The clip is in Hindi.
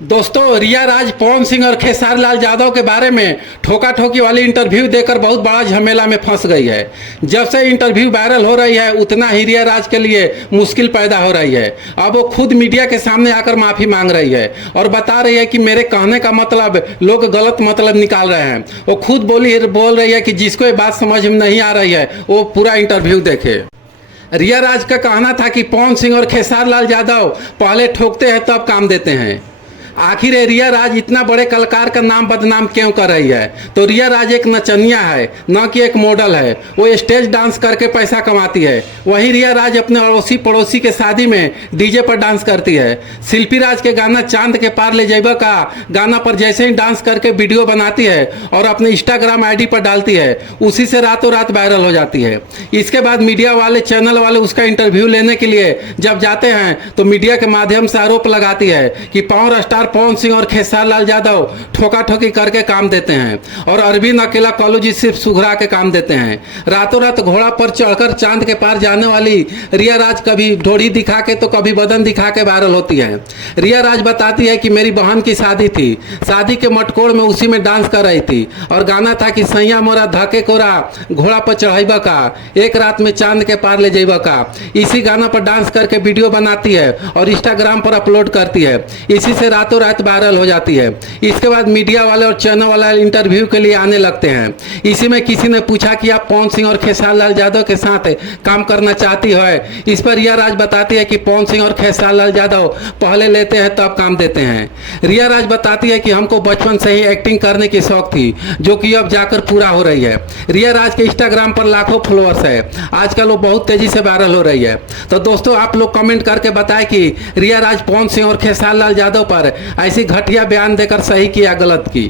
दोस्तों, रिया राज पवन सिंह और खेसारी लाल यादव के बारे में ठोका ठोकी वाली इंटरव्यू देकर बहुत बड़ा झमेला में फंस गई है। जब से इंटरव्यू वायरल हो रही है उतना ही रिया राज के लिए मुश्किल पैदा हो रही है। अब वो खुद मीडिया के सामने आकर माफ़ी मांग रही है और बता रही है कि मेरे कहने का मतलब लोग गलत मतलब निकाल रहे हैं। वो खुद बोल रही है कि जिसको ये बात समझ में नहीं आ रही है वो पूरा इंटरव्यू देखे। रिया राज का कहना था कि पवन सिंह और खेसारी लाल यादव पहले ठोकते हैं तब काम देते हैं। आखिर रिया राज इतना बड़े कलाकार का नाम बदनाम क्यों कर रही है? तो रिया राज एक नचनिया है, न कि एक मॉडल है। वो स्टेज डांस करके पैसा कमाती है। वहीं रिया राज अपने अड़ोसी पड़ोसी के शादी में डीजे पर डांस करती है। शिल्पी राज के गाना चांद के पार ले जाइबा का गाना पर जैसे ही डांस करके वीडियो बनाती है और अपने इंस्टाग्राम आईडी पर डालती है, उसी से रातों रात वायरल हो जाती है। इसके बाद मीडिया वाले, चैनल वाले उसका इंटरव्यू लेने के लिए जब जाते हैं तो मीडिया के माध्यम से आरोप लगाती है कि पावर स्टार पवन सिंह और खेसारी लाल यादव ठोका ठोकी करके काम देते हैं और अरविंद अकेला कॉलेज सिर्फ सुघरा के काम देते हैं। रातों रात घोड़ा पर चढ़कर चांद के पार जाने वाली रिया राज कभी ढोड़ी दिखा के तो कभी बदन दिखा के वायरल होती है। रिया राज बताती है कि मेरी बहन की शादी थी, शादी के मटकोड़ में उसी में डांस कर रही थी और गाना था कि सैया मोरा धके कोरा घोड़ा पर चढ़ाइबा का, एक रात में चांद के पार ले जाइबा का। इसी गाना पर डांस करके वीडियो बनाती है और इंस्टाग्राम पर अपलोड करती है। इसी से रातों रात वायरल हो जाती है। इसके बाद मीडिया वाले और चैनल वाले इंटरव्यू के लिए आने लगते हैं। इसी में किसी ने पूछा कि आप पवन सिंह और खेसारी लाल यादव के साथ काम करना चाहती है? इस पर रिया राज बताती है कि पवन सिंह और खेसारी लाल यादव पहले लेते हैं तब काम देते हैं। रिया राज बताती है कि हमको बचपन से ही एक्टिंग करने की शौक थी, जो कि अब जाकर पूरा हो रही है। रिया राज के इंस्टाग्राम पर लाखों फॉलोअर्स है। आजकल वो बहुत तेजी से वायरल हो रही है। तो दोस्तों, आप लोग कमेंट करके बताएं कि रिया राज पवन सिंह और खेसारी लाल यादव पर ऐसी घटिया बयान देकर सही किया गलत की।